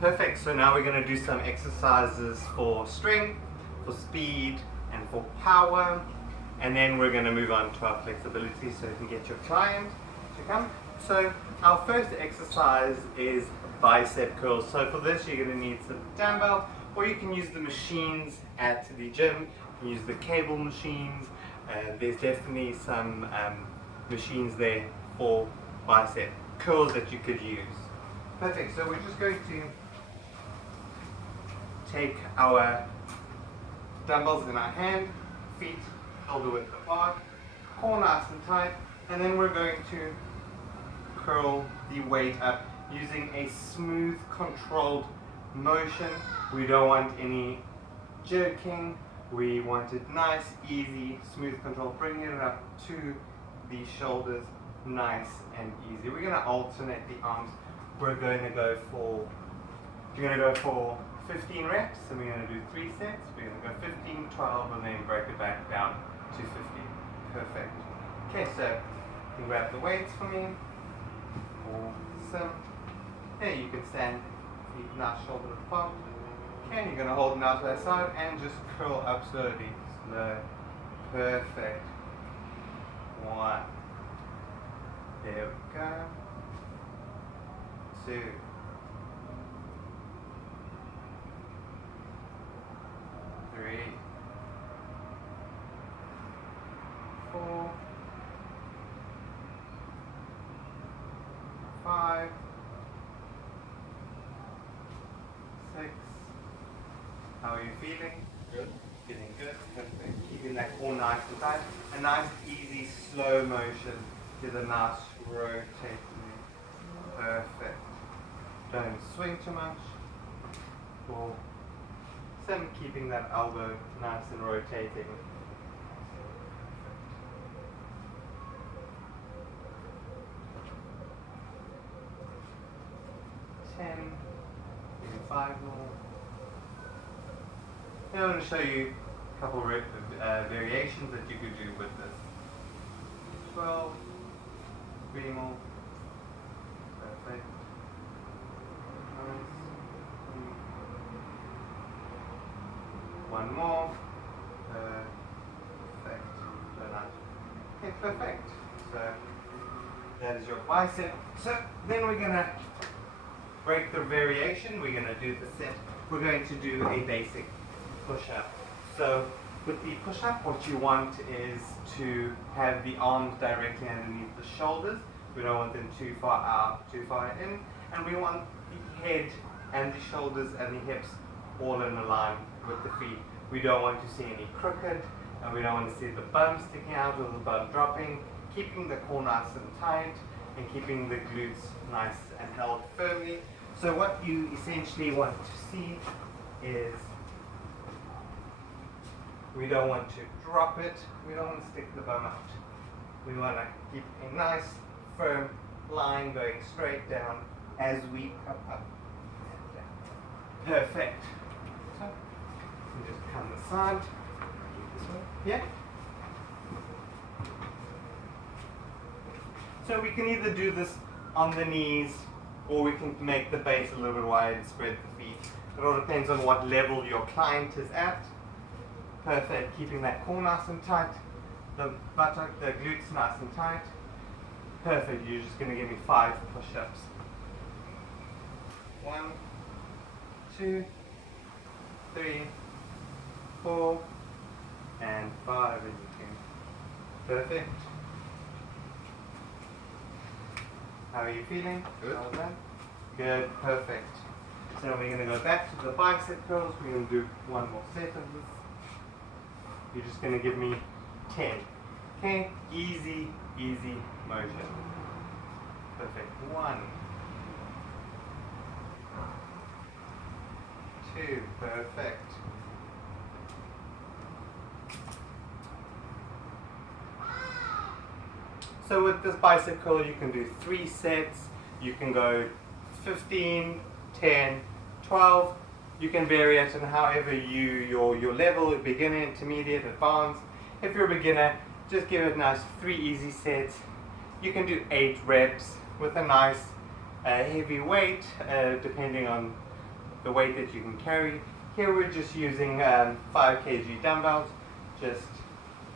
Perfect, so now we're going to do some exercises for strength, for speed, and for power. And then we're going to move on to our flexibility so you can get your client to come. So our first exercise is bicep curls. So for this you're going to need some dumbbells, or you can use the machines at the gym. You can use the cable machines. There's definitely some machines there for bicep curls that you could use. Perfect, so we're just going to take our dumbbells in our hand, feet shoulder width apart, core nice and tight, and then we're going to curl the weight up using a smooth, controlled motion. We don't want any jerking. We want it nice, easy, smooth control, bringing it up to the shoulders, nice and easy. We're going to alternate the arms. We're going to go for 15 reps, and we're going to do 3 sets. We're going to go 15, 12, and then break it back down to 15. Perfect. Okay, so you can grab the weights for me. Awesome. There, you can stand feet nice shoulder apart. Okay, you're going to hold them out to that side and just curl up slowly. Slow. Perfect. 1. There we go. 2. 3. 4. 5. 6. How are you feeling? Good. Feeling good. Perfect. Keeping that core nice and tight. A nice, easy, slow motion with a nice rotating. Perfect. Don't swing too much. Or keeping that elbow nice and rotating. 10, even 5 more. Now I'm going to show you a couple of variations that you could do with this. 12, 3 more. Perfect. Nice. 1 more. Perfect. So nice. Okay, perfect. So that is your bicep. So then we're going to break the variation. We're going to do the set. We're going to do a basic push-up. So with the push-up, what you want is to have the arms directly underneath the shoulders. We don't want them too far out, too far in. And we want the head and the shoulders and the hips all in a line with the feet. We don't want to see any crooked, and we don't want to see the bum sticking out or the bum dropping. Keeping the core nice and tight, and keeping the glutes nice and held firmly. So what you essentially want to see is, we don't want to drop it, we don't want to stick the bum out. We want to keep a nice firm line going straight down as we come up and down. Perfect. So you just come this side, this way, yeah? So we can either do this on the knees, or we can make the base a little bit wide and spread the feet. It all depends on what level your client is at. Perfect, keeping that core nice and tight, the buttock, the glutes nice and tight. Perfect, you're just going to give me 5 push-ups. 1, 2, 3, 4, and 5 as you can. Perfect. How are you feeling? Good. Well done. Good, perfect. So now we're going to go back to the bicep curls. We're going to do 1 more set of this. You're just going to give me 10. Okay, easy, easy motion. Perfect. 1, 2, perfect. So with this bicep curl, you can do 3 sets. You can go 15, 10, 12. You can vary it in however your level, beginner, intermediate, advanced. If you're a beginner, just give it nice 3 easy sets. You can do 8 reps with a nice heavy weight, depending on the weight that you can carry. Here we're just using 5 kg dumbbells, just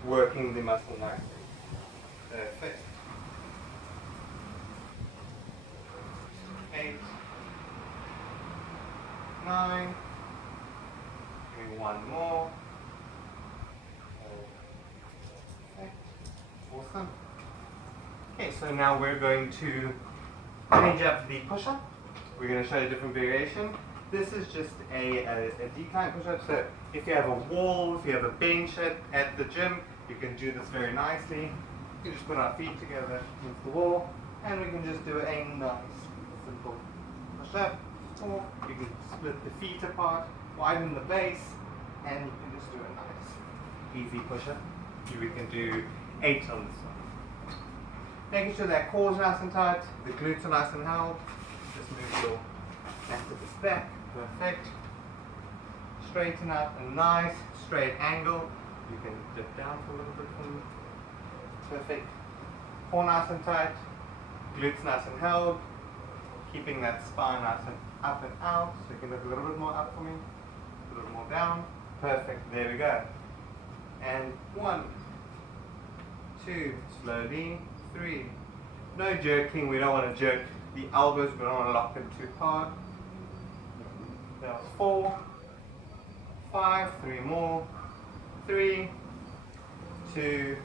working the muscle nicely. Perfect. 8, 9, give me one more. Perfect. Awesome. Okay, so now we're going to change up the push-up. We're going to show you a different variation. This is just a decline push-up. So if you have a wall, if you have a bench at the gym, you can do this very nicely. You can just put our feet together against the wall, and we can just do a nice, simple push-up. Or you can split the feet apart, widen the base, and you can just do a nice, easy push-up. We can do 8 on this one. Making sure that core's nice and tight, the glutes are nice and held. Just move your activist back. Perfect. Straighten up a nice straight angle. You can dip down for a little bit from perfect. Core nice and tight. Glutes nice and held. Keeping that spine nice and up and out. So you can look a little bit more up for me. A little more down. Perfect. There we go. And 1, 2, slowly. 3. No jerking. We don't want to jerk the elbows. We don't want to lock them too hard. That was 4, 5, 3 more, 3, 2,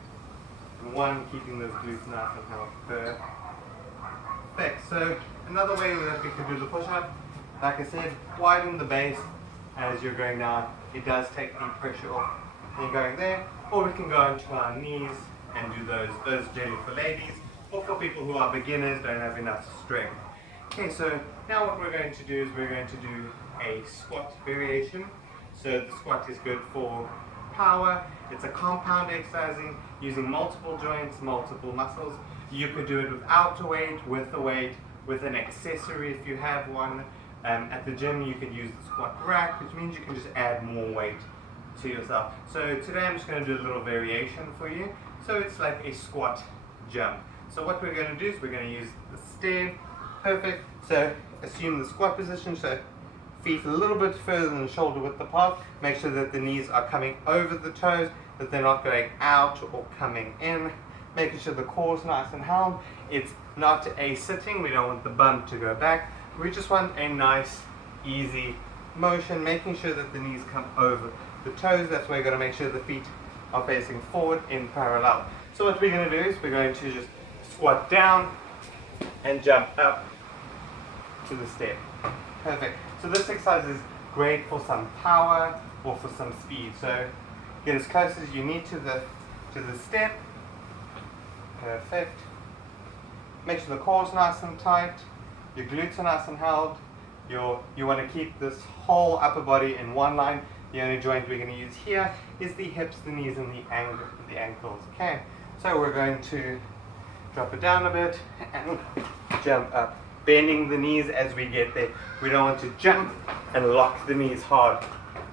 1, keeping those glutes nice and held. Perfect. So another way that we can do the push-up, like I said, widen the base as you're going down. It does take the pressure off when you're going there. Or we can go into our knees and do those generally for ladies, or for people who are beginners, don't have enough strength. Okay, so now what we're going to do is we're going to do a squat variation. So the squat is good for power. It's a compound exercising using multiple joints, multiple muscles. You could do it without a weight, with a weight, with an accessory if you have one. At the gym you could use the squat rack, which means you can just add more weight to yourself. So today I'm just going to do a little variation for you. So it's like a squat jump. So what we're going to do is we're going to use the stair. Perfect. So assume the squat position. So feet a little bit further than shoulder width apart. Make sure that the knees are coming over the toes, that they're not going out or coming in. Making sure the core is nice and held. It's not a sitting. We don't want the bum to go back. We just want a nice, easy motion, making sure that the knees come over the toes. That's why you're going to make sure the feet are facing forward in parallel. So what we're going to do is we're going to just squat down and jump up to the step. Perfect. So this exercise is great for some power or for some speed. So get as close as you need to the step. Perfect. Make sure the core is nice and tight. Your glutes are nice and held. You want to keep this whole upper body in one line. The only joint we're going to use here is the hips, the knees, and the ankles. Okay. So we're going to drop it down a bit and jump up. Bending the knees as we get there. We don't want to jump and lock the knees hard,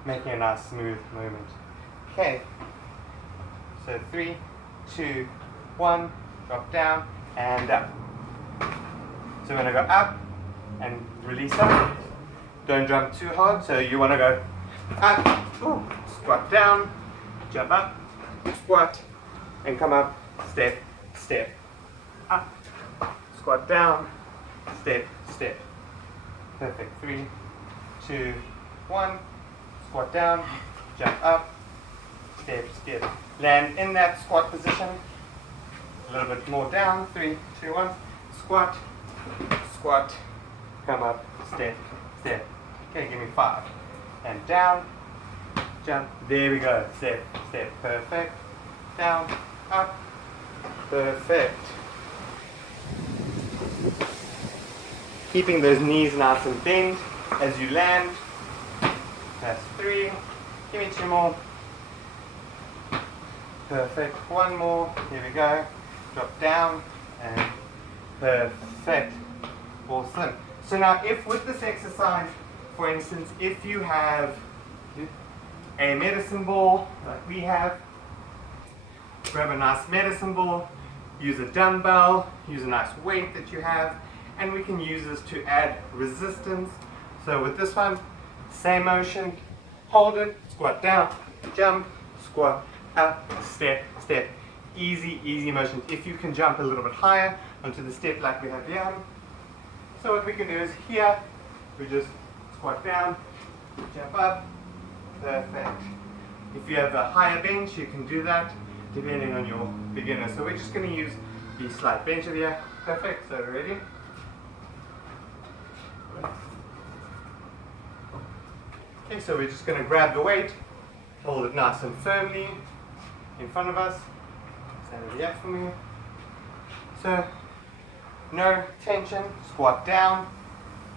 making a nice smooth movement. Okay, so 3, 2, 1, drop down and up. So we're going to go up and release up. Don't jump too hard, so you want to go up, ooh, squat down, jump up, squat, and come up, step, step, up, squat down, step, step. Perfect. 3, 2, 1. Squat down, jump up, step, step. Land in that squat position. A little bit more down. 3, 2, 1. Squat, squat, come up, step, step. Okay, give me 5. And down, jump. There we go. Step, step. Perfect. Down, up. Perfect. Keeping those knees nice and bent as you land. That's 3. Give me 2 more. Perfect. 1 more. Here we go. Drop down and perfect. Awesome. So now if with this exercise, for instance, if you have a medicine ball like we have, grab a nice medicine ball, use a dumbbell, use a nice weight that you have, and we can use this to add resistance. So with this one, Same motion, hold it, squat down, jump, squat, up, step, step. Easy, easy motions. If you can jump a little bit higher onto the step like we have here. So what we can do is here, we just squat down, jump up, perfect. If you have a higher bench, you can do that depending on your beginner. So we're just going to use the slight bench over here. Perfect, so ready? Okay, so we're just going to grab the weight, hold it nice and firmly in front of us. Stand over here for me. So, no tension, squat down,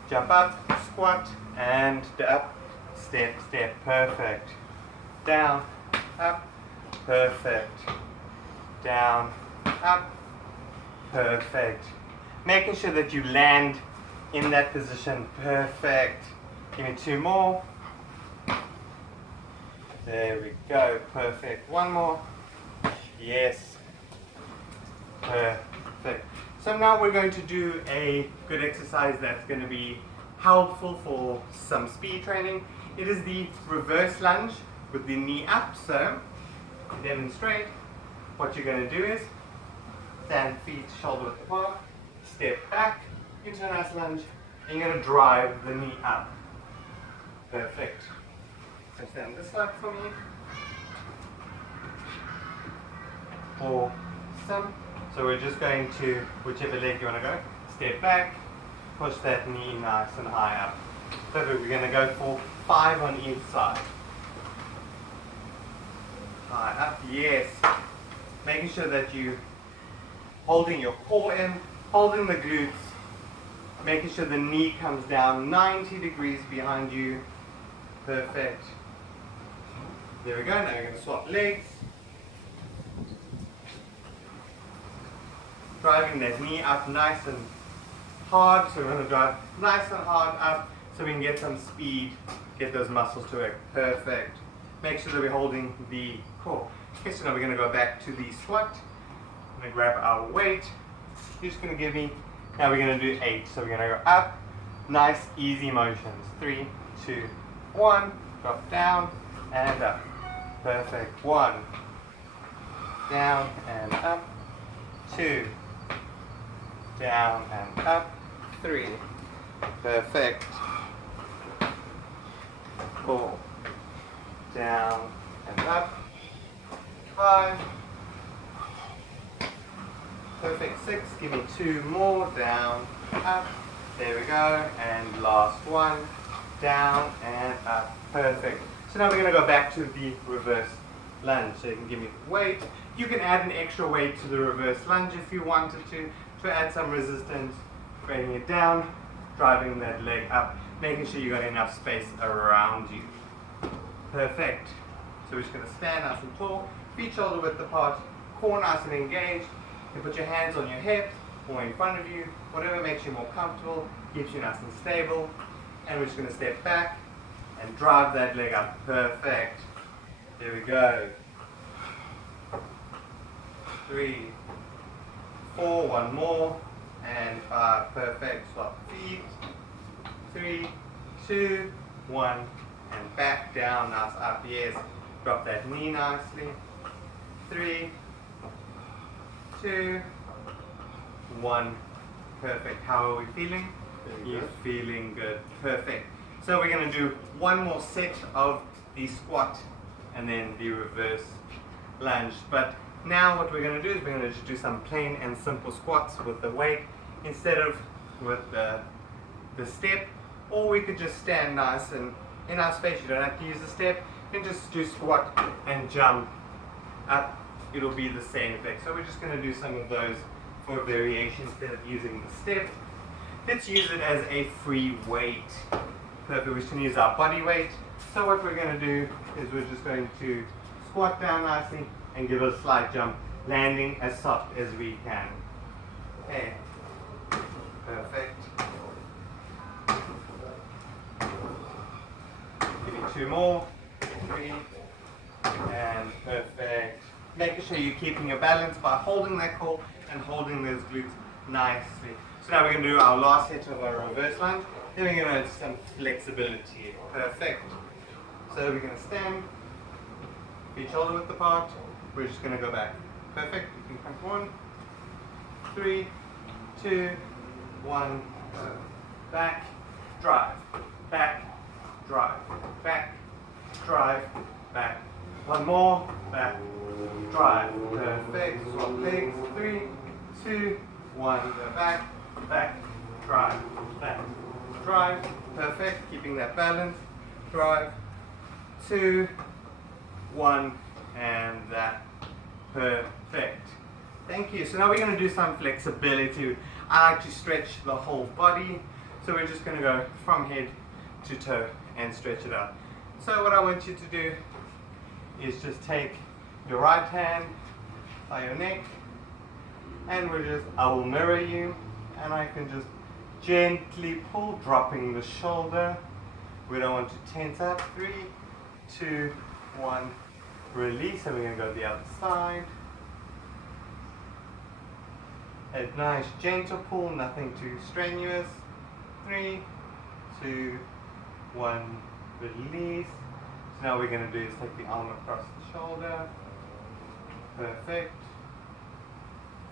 jump up, squat, and up, step, step, perfect. Down, up, perfect. Down, up, perfect. Making sure that you land in that position, perfect. Give me 2 more. There we go, perfect. 1 more. Yes. Perfect. So now we're going to do a good exercise that's going to be helpful for some speed training. It is the reverse lunge with the knee up. So, to demonstrate, what you're going to do is stand feet shoulder width apart, step back into a nice lunge, and you're going to drive the knee up. Perfect. So stand this side for me. Awesome. So we're just going to, whichever leg you want to go, step back, push that knee nice and high up. Perfect. We're going to go for 5 on each side. High up, yes. Making sure that you holding your core in, holding the glutes, making sure the knee comes down 90 degrees behind you. Perfect. There we go. Now we're going to swap legs. Driving that knee up nice and hard. So we're going to drive nice and hard up so we can get some speed, get those muscles to work. Perfect. Make sure that we're holding the core. Okay, so now we're going to go back to the squat. I'm going to grab our weight. You're just going to give me, now we're going to do 8. So we're going to go up, nice easy motions. 3, 2, 1, drop down and up. Perfect. 1, down and up. 2, down and up. 3, perfect. 4, down and up. 5, perfect. 6, give me 2 more, down, up. There we go. And last one, down and up. Perfect. So now we're going to go back to the reverse lunge. So you can give me the weight. You can add an extra weight to the reverse lunge if you wanted to add some resistance, bringing it down, driving that leg up, making sure you got enough space around you. Perfect. So we're just going to stand nice and tall, feet shoulder width apart, core nice and engaged. You put your hands on your hips or in front of you, whatever makes you more comfortable, keeps you nice and stable. And we're just going to step back and drive that leg up. Perfect. There we go. 3, 4, 1 more, and 5. Perfect. Swap feet. 3, 2, 1, and back down. Nice up. Yes. Drop that knee nicely. 3, 2, 1. Perfect. How are we feeling? You're feeling good. Perfect. So we're going to do one more set of the squat and then the reverse lunge. But now what we're going to do is we're going to just do some plain and simple squats with the weight instead of with the step. Or we could just stand nice and in our space. You don't have to use the step. You can just do squat and jump up. It'll be the same effect. So we're just going to do some of those for variation instead of using the step. Let's use it as a free weight. Perfect. We're just going to use our body weight. So what we're going to do is we're just going to squat down nicely and give a slight jump, landing as soft as we can. Okay. Perfect. Give me 2 more. 3. And perfect. Making sure you're keeping your balance by holding that core and holding those glutes nicely. So now we're going to do our last set of our reverse lunge. Then we're going to do some flexibility. Perfect. So we're going to stand, feet shoulder width apart. We're just going to go back. Perfect. You can come forward. 3, 2, 1. Back, drive, back, drive, back, drive, back. One more, back, drive. Perfect. Swap legs. 3, 2, 1. Go back, back, drive, back, drive. Perfect. Keeping that balance. Drive. 2, 1, and that. Perfect. Thank you. So now we're going to do some flexibility. I like to stretch the whole body. So we're just going to go from head to toe and stretch it out. So what I want you to do is just take your right hand by your neck, and I will mirror you, and I can just gently pull, dropping the shoulder. We don't want to tense up. 3, 2, 1, release, and we're going to go to the other side. A nice gentle pull, nothing too strenuous. 3, 2, 1, release. So now we're going to do is take the arm across the shoulder. Perfect.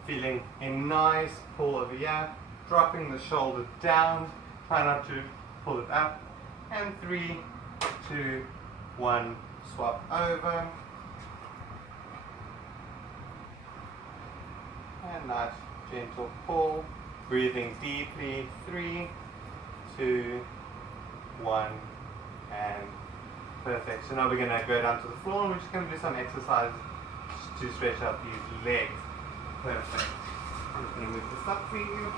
Feeling a nice pull over here. Dropping the shoulder down. Try not to pull it up. And 3, 2, 1, swap over. And nice gentle pull. Breathing deeply. 3, 2, 1, and perfect. So now we're going to go down to the floor, and we're just going to do some exercises to stretch out these legs. Perfect. I'm just going to move this up for you.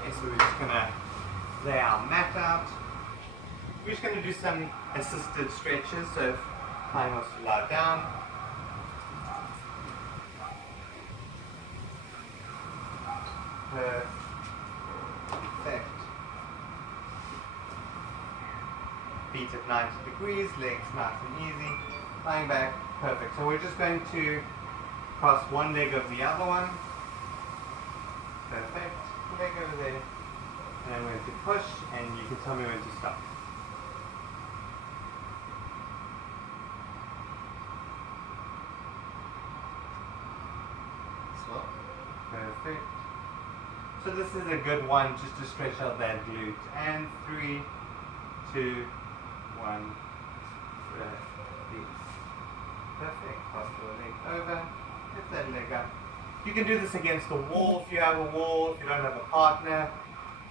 Okay, so we're just going to lay our mat out. We're just going to do some assisted stretches. So if client wants to lie down, perfect. Feet at 90 degrees, legs nice and easy. Lying back, perfect. So we're just going to cross one leg over the other one. Perfect. Leg over there. And I'm going to push, and you can tell me when to stop. Stop. Perfect. So this is a good one just to stretch out that glute. And 3, 2, 1, release. Perfect. Cross the leg over. Lift that leg up. You can do this against the wall if you have a wall. If you don't have a partner,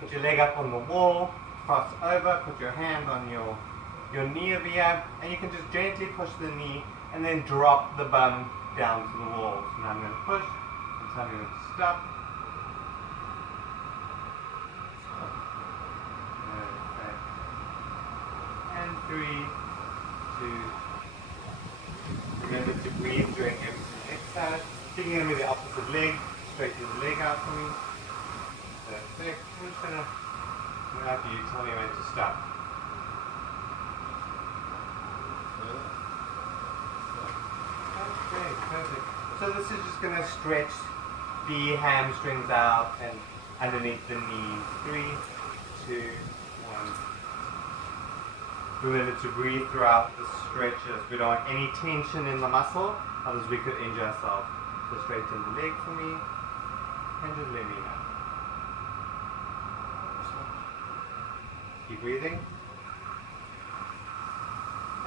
put your leg up on the wall. Cross over. Put your hand on your knee over here, and you can just gently push the knee and then drop the bum down to the wall. So now I'm going to push and tell me when to stop. And 3, 2. Remember to breathe during every single exercise. Taking it with the opposite leg, straighten the leg out for me. Perfect. I'm just going to have you tell me when to stop. Okay, perfect. So this is just going to stretch the hamstrings out and underneath the knees. 3, 2, 1. Remember to breathe throughout the stretches. We don't want any tension in the muscle, otherwise we could injure ourselves. So straighten the leg for me, and just let me know. Keep breathing.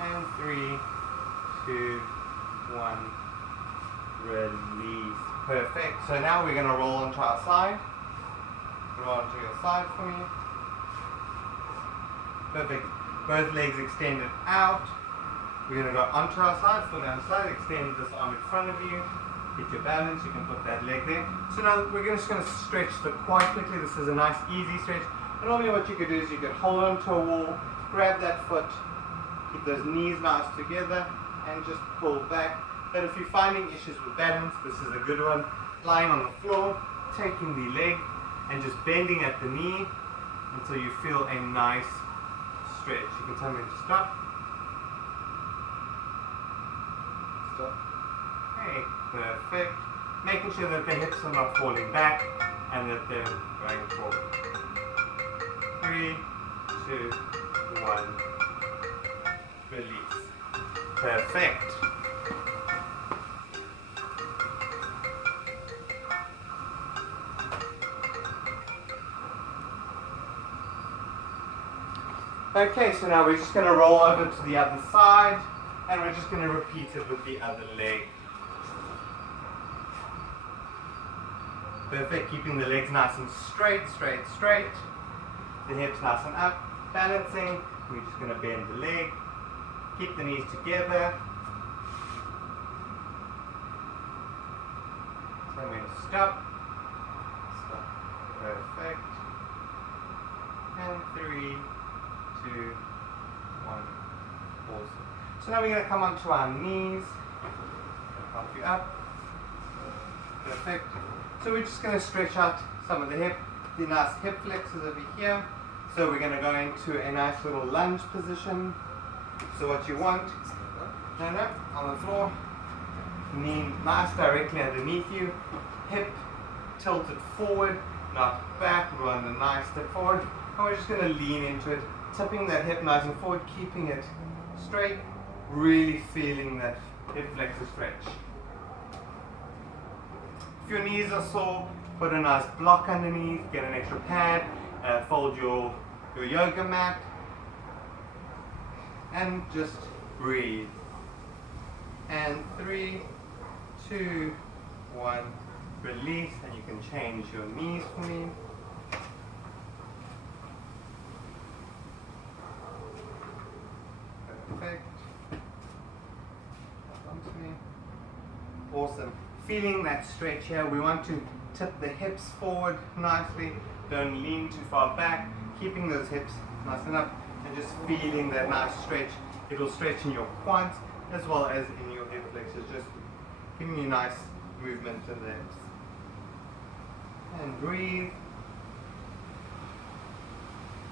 And 3, 2, 1, release. Perfect. So now we're going to roll onto our side. Roll onto your side for me. Perfect. Both legs extended out. We're going to go onto our side, foot on side, extend this arm in front of you. Get your balance, you can put that leg there. So now we're just going to stretch the quad quickly. This is a nice easy stretch. And normally what you could do is you could hold on to a wall, grab that foot, keep those knees nice together, and just pull back. But if you're finding issues with balance, this is a good one. Lying on the floor, taking the leg, and just bending at the knee until you feel a nice stretch. You can tell me to stop. Stop. Okay, perfect. Making sure that the hips are not falling back. and then going for 3, 2, 1, release. Perfect. Okay, so now we're just going to roll over to the other side, and we're just going to repeat it with the other leg. Perfect, keeping the legs nice and straight, straight, straight. The hips nice and up, balancing. We're just going to bend the leg, keep the knees together. So I'm going to stop. Stop. Perfect. And 3, 2, 1. Awesome. So now we're going to come onto our knees. Help you up. Perfect. So we're just going to stretch out some of the nice hip flexors over here. So we're going to go into a nice little lunge position. So what you want, on the floor, knee nice directly underneath you, hip tilted forward, not back. We want a nice step forward. And we're just going to lean into it, tipping that hip nice and forward, keeping it straight, really feeling that hip flexor stretch. If your knees are sore, put a nice block underneath, get an extra pad, fold your yoga mat, and just breathe. And 3, 2, 1, release, and you can change your knees for me. Perfect. Onto me. Awesome. Feeling that stretch here, we want to tip the hips forward nicely, don't lean too far back, keeping those hips nice and up, and just feeling that nice stretch. It will stretch in your quads as well as in your hip flexors, just giving you nice movement in the hips. And breathe.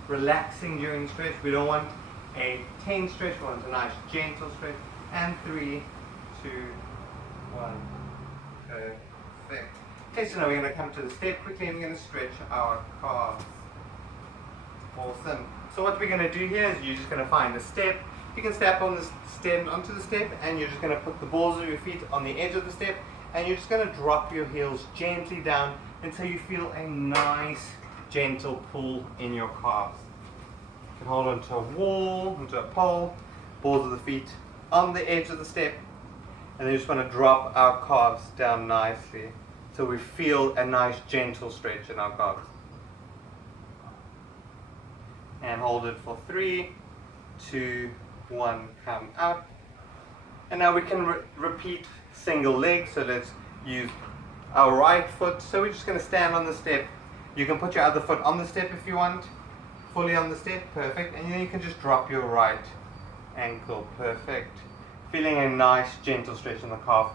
Relaxing during stretch. We don't want a tense stretch, we want a nice gentle stretch. And 3, 2, 1. Perfect. Okay, so now we're going to come to the step quickly and we're going to stretch our calves. Awesome. So what we're going to do here is you're just going to find the step. You can step on the step onto the step, and you're just going to put the balls of your feet on the edge of the step, and you're just going to drop your heels gently down until you feel a nice gentle pull in your calves. You can hold onto a wall, onto a pole, balls of the feet on the edge of the step, and then you just want to drop our calves down nicely so we feel a nice gentle stretch in our calves. And hold it for 3, 2, 1, come up. And now we can repeat single leg. So let's use our right foot. So we're just going to stand on the step. You can put your other foot on the step if you want, fully on the step, perfect. And then you can just drop your right ankle, perfect. Feeling a nice gentle stretch in the calf.